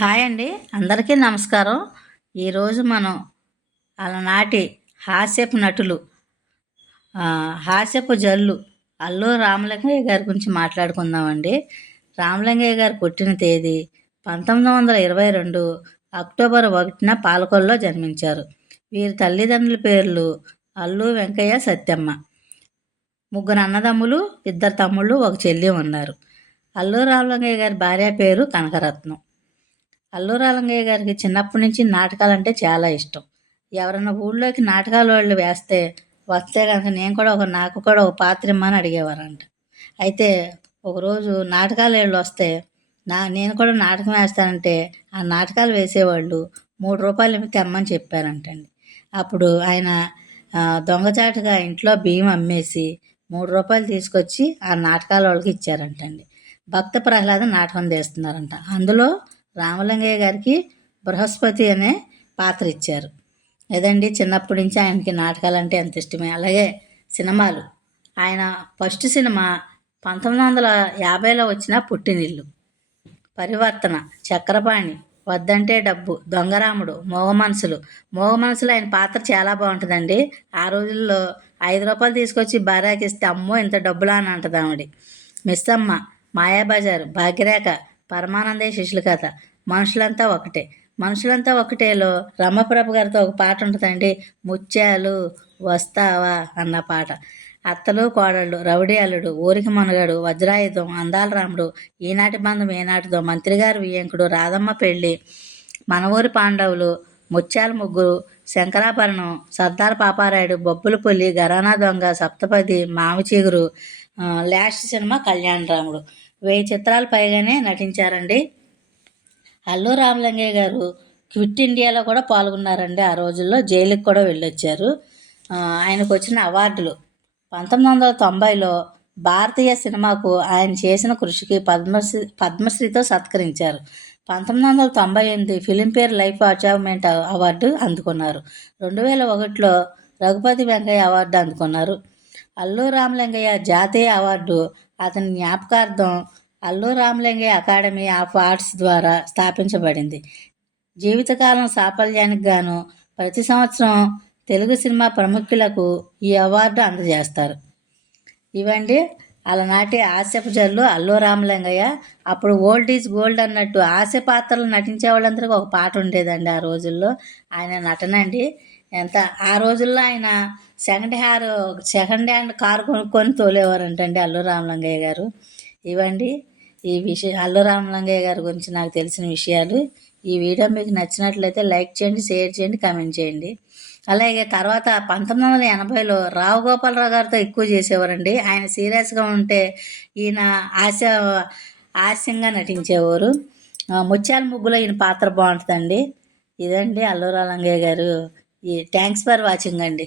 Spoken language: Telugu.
హాయ్ అండి. అందరికీ నమస్కారం. ఈరోజు మనం అలనాటి హాస్యపు నటులు హాస్యపు జల్లు అల్లు రామలింగయ్య గారి గురించి మాట్లాడుకుందామండి. రామలింగయ్య గారు పుట్టిన తేదీ పంతొమ్మిది వందల ఇరవై రెండు అక్టోబర్ ఒకటిన పాలకొల్లో జన్మించారు. వీరి తల్లిదండ్రుల పేర్లు అల్లు వెంకయ్య సత్యమ్మ. ముగ్గురు అన్నదమ్ములు ఇద్దరు తమ్ముళ్ళు ఒక చెల్లి ఉన్నారు. అల్లు రామలింగయ్య గారి భార్య పేరు కనకరత్నం. అల్లు రామలింగయ్య గారికి చిన్నప్పటి నుంచి నాటకాలంటే చాలా ఇష్టం. ఎవరైనా ఊళ్ళోకి నాటకాల వాళ్ళు వేస్తే వస్తే కనుక నేను కూడా ఒక నాకు కూడా ఒక పాత్ర ఇమ్మని అడిగేవారంట. అయితే ఒకరోజు నాటకాలు వాళ్ళు వస్తే నా నేను కూడా నాటకం వేస్తానంటే ఆ నాటకాలు వేసేవాళ్ళు మూడు రూపాయలు ఏమి తెమ్మని చెప్పారంటండి. అప్పుడు ఆయన దొంగచాటుగా ఇంట్లో బియ్యం అమ్మేసి మూడు రూపాయలు తీసుకొచ్చి ఆ నాటకాల వాళ్ళకి ఇచ్చారంటండి. భక్త ప్రహ్లాద నాటకం తీస్తున్నారంట. అందులో రామలింగయ్య గారికి బృహస్పతి అనే పాత్ర ఇచ్చారు. లేదండి చిన్నప్పటి నుంచి ఆయనకి నాటకాలు అంటే ఎంత ఇష్టమే? అలాగే సినిమాలు. ఆయన ఫస్ట్ సినిమా పంతొమ్మిది వందల యాభైలో వచ్చిన పుట్టినిల్లు. పరివర్తన చక్రపాణి వద్దంటే డబ్బు దొంగరాముడు మోగ మనసులు. మోగ మనసులు ఆయన పాత్ర చాలా బాగుంటుందండి. ఆ రోజుల్లో ఐదు రూపాయలు తీసుకొచ్చి భార్యకి ఇస్తే అమ్మో ఇంత డబ్బులా అని అంటుంది ఆవిడ. మిస్సమ్మ మాయాబజార్ భాగ్యరేఖ పరమానందయ్య శిష్యుల కథ. మనుషులంతా ఒకటే. మనుషులంతా ఒకటేలో రమప్రభ గారితో ఒక పాట ఉంటుందండి ముత్యాలు వస్తావా అన్న పాట. అత్తలు కోడళ్ళు రౌడీ అల్లుడు ఊరికి మనుగాడు వజ్రాయుధం అందాల రాముడు ఈనాటి బంధం ఏనాటిదో మంత్రిగారు వియ్యంకుడు రాధమ్మ పెళ్ళి మన ఊరి పాండవులు ముత్యాల ముగ్గురు శంకరాభరణం సర్దార్ పాపారాయుడు బొబ్బుల పులి గరానా దొంగ సప్తపది మామి చీగురు లాస్ట్ సినిమా కళ్యాణ రాముడు వెయ్యి చిత్రాలు పైగానే నటించారండి. అల్లు రామలింగయ్య గారు క్విట్ ఇండియాలో కూడా పాల్గొన్నారండి. ఆ రోజుల్లో జైలుకి కూడా వెళ్ళొచ్చారు. ఆయనకు వచ్చిన అవార్డులు. పంతొమ్మిది వందల తొంభైలో భారతీయ సినిమాకు ఆయన చేసిన కృషికి పద్మశ్రీ పద్మశ్రీతో సత్కరించారు. పంతొమ్మిది వందల తొంభై ఎనిమిది ఫిలింఫేర్ లైఫ్ అచీవ్మెంట్ అవార్డు అందుకున్నారు. రెండు వేల ఒకటిలో రఘుపతి వెంకయ్య అవార్డు అందుకున్నారు. అల్లు రామలింగయ్య జాతీయ అవార్డు అతని జ్ఞాపకార్థం Allu Ramalingaiah academy of arts ద్వారా స్థాపించబడింది. జీవితకాలం సాఫల్యానికి గాను ప్రతి సంవత్సరం తెలుగు సినిమా ప్రముఖులకు ఈ అవార్డు అందజేస్తారు. ఇవండి అలనాటి ఆశపు జల్లు అల్లు రామలింగయ్య అప్పుడు ఓల్డ్ ఈజ్ గోల్డ్ అన్నట్టు ఆశ పాత్రలు నటించే వాళ్ళందరికీ ఒక పాట ఉండేదండి ఆ రోజుల్లో. ఆయన నటన అండి. ఎంత ఆ రోజుల్లో ఆయన సెకండ్ హ్యార్ సెకండ్ హ్యాండ్ కారు కొనుక్కొని తోలేవారంటండి అల్లు రామలింగయ్య గారు. ఇవండి ఈ విషయం అల్లు రామలింగయ్య గారి గురించి నాకు తెలిసిన విషయాలు. ఈ వీడియో మీకు నచ్చినట్లయితే లైక్ చేయండి షేర్ చేయండి కామెంట్ చేయండి. అలాగే తర్వాత పంతొమ్మిది వందల ఎనభైలో రావు గోపాలరావు గారితో ఎక్కువ చేసేవారండి. ఆయన సీరియస్గా ఉంటే ఈయన ఆశ హాస్యంగా నటించేవారు. ముత్యాల ముగ్గులో ఈయన పాత్ర బాగుంటుందండి. ఇదండి అల్లు రామలింగయ్య గారు. ఈ థ్యాంక్స్ ఫర్ వాచింగ్ అండి.